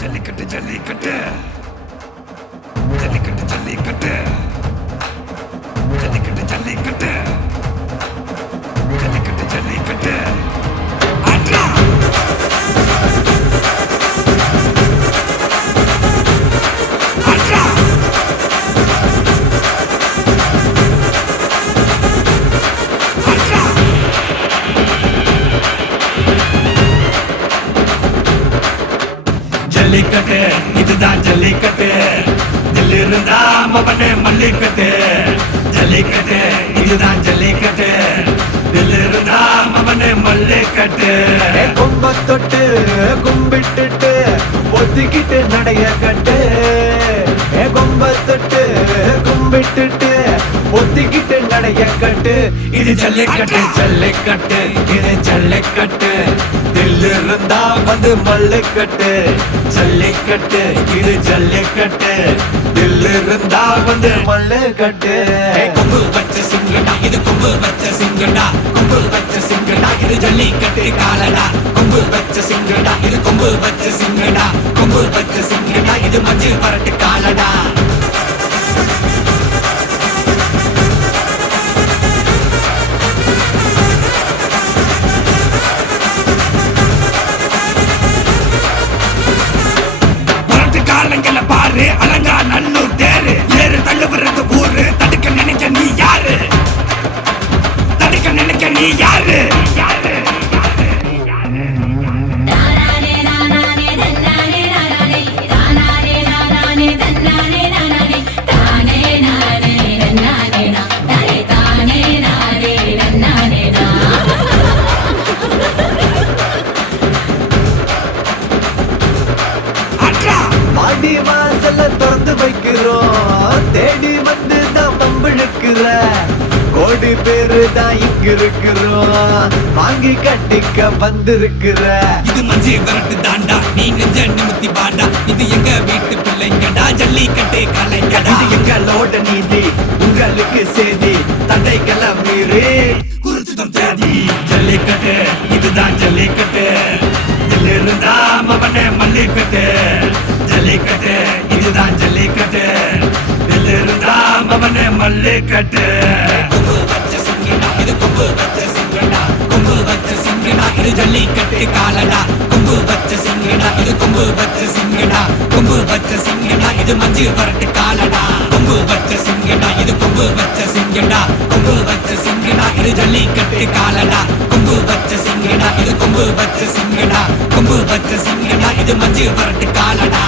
ஜல்லிக்கட்டு ஜல்லிக்கட்டு ஜல்லிக்கட்டு ஜல்லிக்கட்டு ஜல்லிக்கட்டு ஜல்லிக்கட்டு ஜல்லிக்கட்டு ஜல்லிக்கட்டு ஆட்ரா ஆட்ரா ஆட்ரா ஜல்லிக்கட்டு இதுதான் ஜல்லிக்கட்டு தில்லு இருந்தா மவனே மல்லிக்கட்டு ஜல்லிக்கட்டு இதுதான் ஜல்லிக்கட்டு தில்லு இருந்தா மவனே மல்லிக்கட்டு கொம்ப தொட்டு கும்பிட்டுட்டு ஒத்திக்கிட்டு நடைய கட்டு கொம்ப தொட்டு கும்பிட்டுட்டு ஒத்திக்கிட்டு நடைய கட்டு இது ஜல்லிக்கட்டு ஜல்லிக்கட்டு இது ஜல்லிக்கட்டு தில்லு இருந்தா வந்து மல்லுக்கட்டு ஜல்லிக்கட்டு இது ஜல்லிக்கட்டு தில்லு இருந்தா வந்து மல்லுக்கட்டு கொம்பு வச்ச சிங்கடா இது கொம்பு வச்ச சிங்கடா கொம்பு வச்ச சிங்கடா இது ஜல்லிக்கட்டு காலடா கொம்பு வச்ச சிங்கடா இது கொம்பு வச்ச சிங்கடா கொம்பு வச்ச சிங்கடா இது மஞ்சு வரட்டு காலடா காலங்கள பாரு அலங்கா நல்லூர் தேரு ஏறு தள்ளுவது ஊரு தடுக்க நினைக்க நீ யாரு தடுக்க நினைக்க நீ யாரு மாடி வாசல்ல திறந்து வைக்கிறோம் தேடி வந்து தான் பம்பிழுக்கிற கோடி பேரு தான் இங்க இருக்கிறோம் வாங்கி கட்டிக்க வந்திருக்கிற இது மஞ்சி வரட்டு தாண்டா நீ நெஞ்ச நிமித்தி பாண்டா இது எங்க வீட்டு பிள்ளைங்கடா ஜல்லிக்கட்டு கலைஞடா இது எங்களோட நீதி உங்களுக்கு செய்தி தடைகளை மீறி குறிச்சுதான் தேதி ஜல்லிக்கட்டு இதுதான் ஜல்லிக்கட்டு இதுல இருந்தா மவனே மல்லிக்கட்டு ஜல்லிக்கட்டு இதுதான் ஜல்லிக்கட்டு இதுல இருந்தா மவனே மல்லிக்கட்டு கொம்பு வச்ச சிங்கடா இது கொம்பு வச்ச சிங்கடா கொம்பு வச்ச சிங்கடா இது ஜல்லிக்கட்டு காலடா கொம்பு வச்ச சிங்கடா இது கொம்பு வச்ச சிங்கடா கொம்பு வச்ச சிங்கடா இது மஞ்சு வரட்டு காலடா கொம்பு வச்ச சிங்கடா இது கொம்பு வச்ச சிங்கடா கொம்பு வச்ச சிங்கடா இது ஜல்லிக்கட்டு காலடா கொம்பு வச்ச சிங்கடா இது கொம்பு வச்ச சிங்கடா கொம்பு வச்ச சிங்கடா இது மஞ்சு வரட்டு காலடா